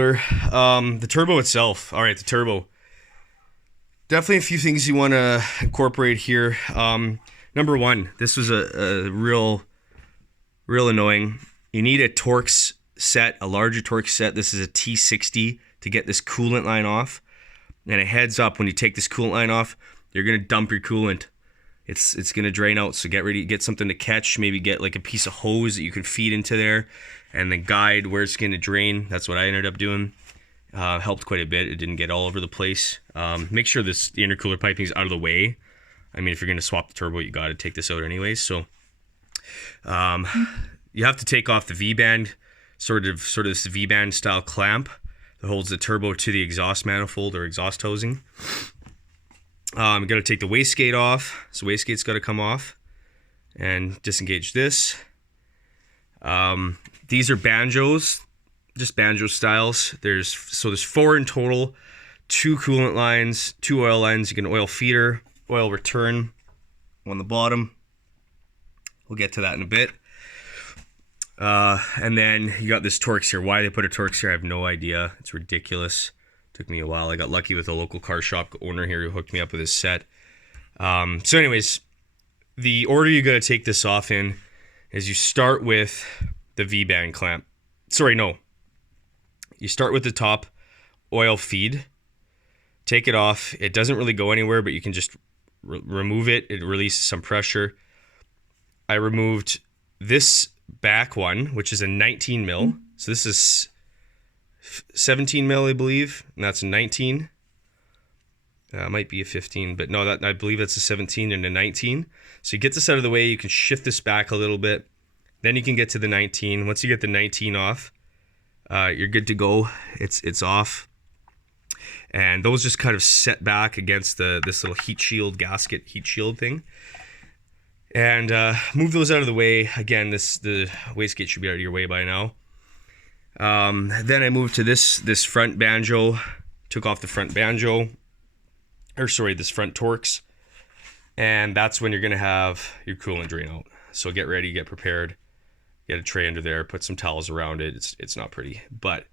The turbo itself. All right, the turbo. Definitely a few things you want to incorporate here. Number one, this was a real annoying. You need a Torx set, a larger Torx set. This is a T60 to get this coolant line off. And a heads up, when you take this coolant line off, you're gonna dump your coolant. It's gonna drain out. So get ready, get something to catch. Maybe get like a piece of hose that you can feed into there, and then guide where it's gonna drain. That's what I ended up doing. Helped quite a bit. It didn't get all over the place. Make sure the intercooler piping is out of the way. I mean, if you're gonna swap the turbo, you got to take this out anyways. So you have to take off the V-band, sort of this V-band style clamp that holds the turbo to the exhaust manifold or exhaust housing. You got to take the wastegate off. So wastegate's got to come off and disengage this. These are banjos, just banjo styles. There's 4 in total, 2 coolant lines, 2 oil lines. You get an oil feeder, oil return on the bottom. We'll get to that in a bit. And then you got this Torx here. Why they put a Torx here, I have no idea. It's ridiculous. Took me a while. I got lucky with a local car shop owner here who hooked me up with this set. So anyways, the order you got to take this off in is you start with the V-band clamp. Sorry, no. You start with the top oil feed. Take it off. It doesn't really go anywhere, but you can just remove it. It releases some pressure. I removed this back one, which is a 19 mil. So this is 17 mil, I believe, and that's a 19. Might be a 15, but no, I believe that's a 17 and a 19. So you get this out of the way. You can shift this back a little bit. Then you can get to the 19. Once you get the 19 off, you're good to go. It's off. And those just kind of set back against this little heat shield, gasket heat shield thing. And move those out of the way. Again, the wastegate should be out of your way by now. Then I moved to this front banjo. Took off the front banjo. This front Torx. And that's when you're going to have your coolant drain out. So get ready, get prepared. Get a tray under there, put some towels around it. It's not pretty. But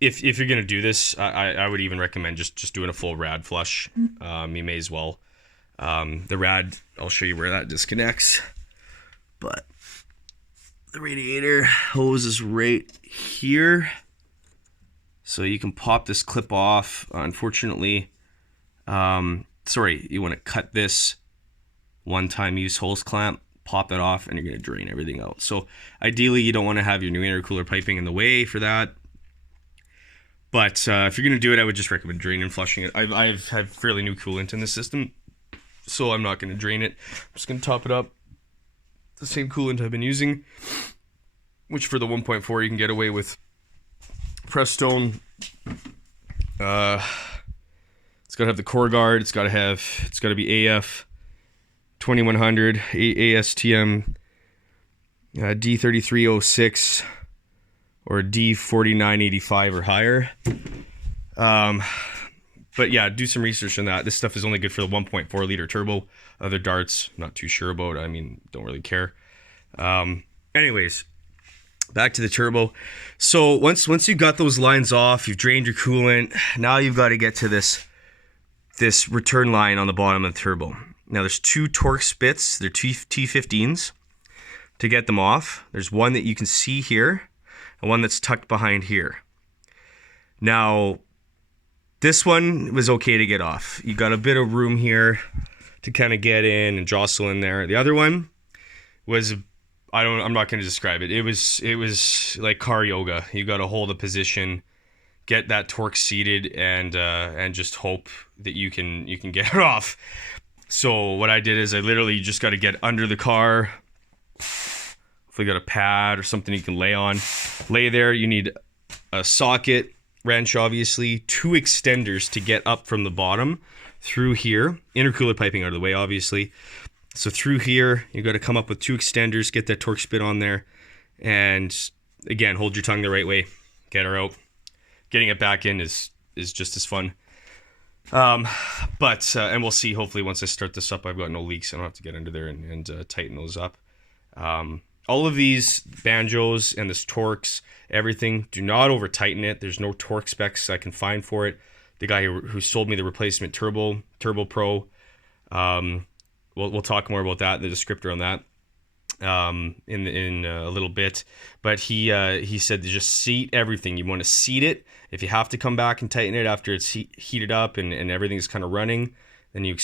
if you're going to do this, I would even recommend just doing a full rad flush. You may as well. The rad, I'll show you where that disconnects, but the radiator hose is right here, so you can pop this clip off. Unfortunately, you want to cut this one-time use hose clamp, pop it off, and you're going to drain everything out. So ideally, you don't want to have your new intercooler piping in the way for that. But if you're going to do it, I would just recommend draining and flushing it. I've had fairly new coolant in this system, so I'm not going to drain it. I'm just going to top it up. The same coolant I've been using, which for the 1.4 you can get away with Prestone. It's got to have the core guard. It's got to be AF 2100 ASTM D3306 or D4985 or higher. But yeah, do some research on that. This stuff is only good for the 1.4 liter turbo. Other darts, not too sure about. I mean, don't really care. Anyways, back to the turbo. So once you've got those lines off, you've drained your coolant. Now you've got to get to this return line on the bottom of the turbo. Now there's 2 Torx bits. They're T15s. To get them off, there's one that you can see here and one that's tucked behind here. Now, this one was okay to get off. You got a bit of room here to kind of get in and jostle in there. The other one was, I'm not going to describe it. It was like car yoga. You got to hold a position, get that Torx seated, and just hope that you can get it off. So what I did is I literally just got to get under the car. Hopefully got a pad or something you can lay on. Lay there. You need a socket, wrench, obviously, 2 extenders to get up from the bottom through here. Intercooler piping out of the way, obviously. So through here, you got to come up with 2 extenders, get that Torx bit on there, and again, hold your tongue the right way. Get her out. Getting it back in is just as fun. And we'll see. Hopefully, once I start this up, I've got no leaks. I don't have to get under there and tighten those up. all of these banjos and this Torx, everything, do not over tighten it. There's no torque specs I can find for it. The guy who sold me the replacement Turbo Pro, we'll talk more about that, the descriptor on that, in a little bit. But he said to just seat everything. You want to seat it. If you have to come back and tighten it after it's heated up and everything's kind of running, then you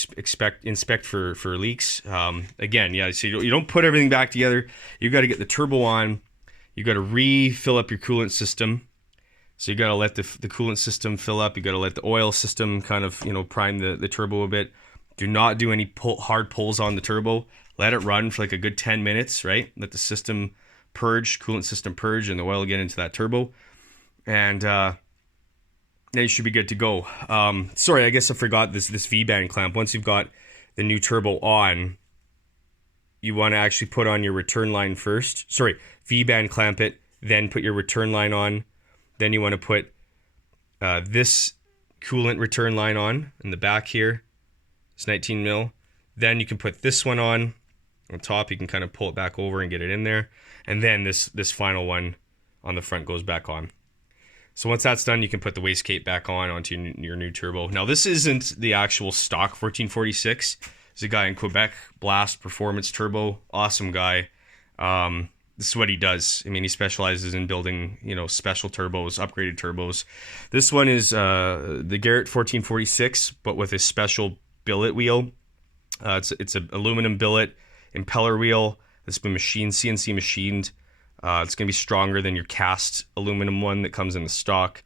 inspect for leaks. Again, yeah, so you don't put everything back together. You got to get the turbo on. You got to refill up your coolant system. So you got to let the coolant system fill up. You got to let the oil system kind of, prime the turbo a bit. Do not do any hard pulls on the turbo. Let it run for like a good 10 minutes, right? Let the system purge, coolant system purge, and the oil get into that turbo. And then you should be good to go. Sorry, I guess I forgot this V-band clamp. Once you've got the new turbo on, you want to actually put on your return line first. Sorry, V-band clamp it, then put your return line on. Then you want to put this coolant return line on in the back here. It's 19 mil. Then you can put this one on top. You can kind of pull it back over and get it in there. And then this final one on the front goes back on. So once that's done, you can put the wastegate back onto your new turbo. Now, this isn't the actual stock 1446. There's a guy in Quebec, Blast Performance Turbo. Awesome guy. This is what he does. I mean, he specializes in building, special turbos, upgraded turbos. This one is the Garrett 1446, but with a special billet wheel. It's an aluminum billet impeller wheel that's been CNC machined. It's going to be stronger than your cast aluminum one that comes in the stock.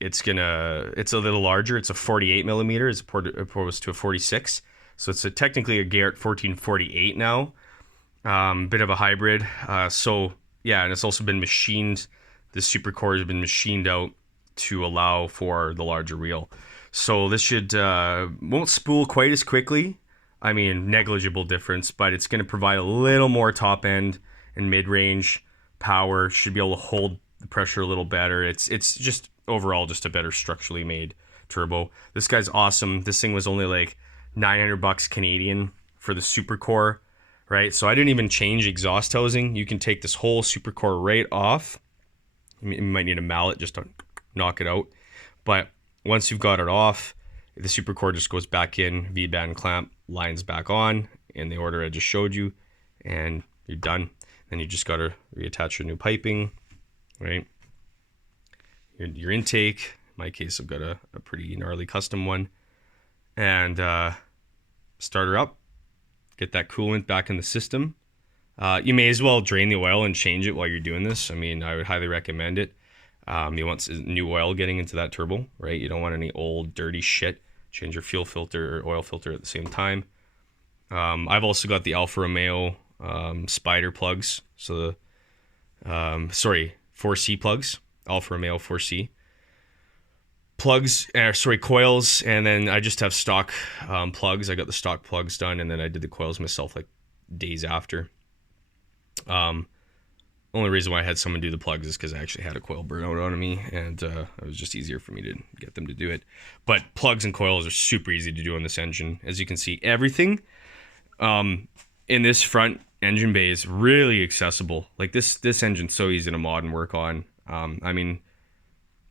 It's a little larger. It's a 48 millimeter as opposed to a 46. So it's technically a Garrett 1448 now. Bit of a hybrid. So yeah, and it's also been machined. The supercore has been machined out to allow for the larger wheel. So this won't spool quite as quickly. I mean, negligible difference, but it's going to provide a little more top end and mid-range power. Should be able to hold the pressure a little better. It's just overall just a better structurally made turbo. This guy's awesome. This thing was only like $900 Canadian for the supercore, right? So I didn't even change exhaust housing. You can take this whole supercore right off. You might need a mallet just to knock it out, but once you've got it off, the supercore just goes back in, V-band clamp lines back on in the order I just showed you, and you're done. Then you just got to reattach your new piping, right? Your intake. In my case, I've got a pretty gnarly custom one. And start her up. Get that coolant back in the system. You may as well drain the oil and change it while you're doing this. I mean, I would highly recommend it. You want new oil getting into that turbo, right? You don't want any old, dirty shit. Change your fuel filter or oil filter at the same time. I've also got the Alfa Romeo spider plugs. So the 4C plugs, Alfa Romeo 4C plugs, coils, and then I just have stock plugs. I got the stock plugs done, and then I did the coils myself like days after. Only reason why I had someone do the plugs is because I actually had a coil burnout on me, and it was just easier for me to get them to do it. But plugs and coils are super easy to do on this engine. As you can see, everything in this front engine bay is really accessible. Like this engine's so easy to mod and work on. I mean,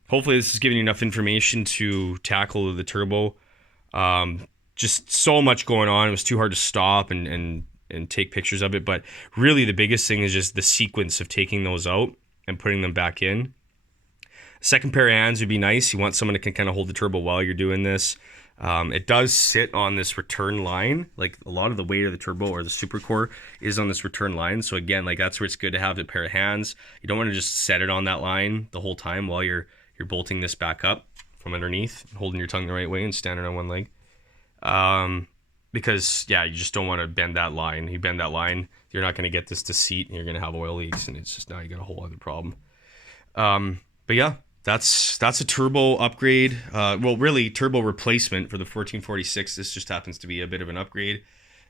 hopefully this is giving you enough information to tackle the turbo. Just so much going on. It was too hard to stop and take pictures of it, but really the biggest thing is just the sequence of taking those out and putting them back in. Second pair of hands would be nice. You want someone that can kind of hold the turbo while you're doing this. It does sit on this return line. Like a lot of the weight of the turbo or the supercore is on this return line. So again, like that's where it's good to have a pair of hands. You don't want to just set it on that line the whole time while you're bolting this back up from underneath, holding your tongue the right way and standing on one leg. Because yeah, you just don't want to bend that line. You bend that line, you're not going to get this to seat, and you're going to have oil leaks, and it's just now you got a whole other problem. But yeah, that's a turbo upgrade. Well, really turbo replacement for the 1446. This just happens to be a bit of an upgrade,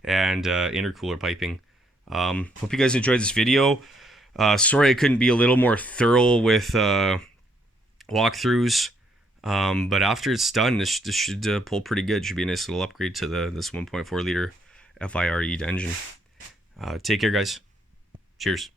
and intercooler piping. Hope you guys enjoyed this video. Sorry I couldn't be a little more thorough with walkthroughs. But after it's done, this should pull pretty good. Should be a nice little upgrade to this 1.4 liter FIRE engine. Take care, guys. Cheers.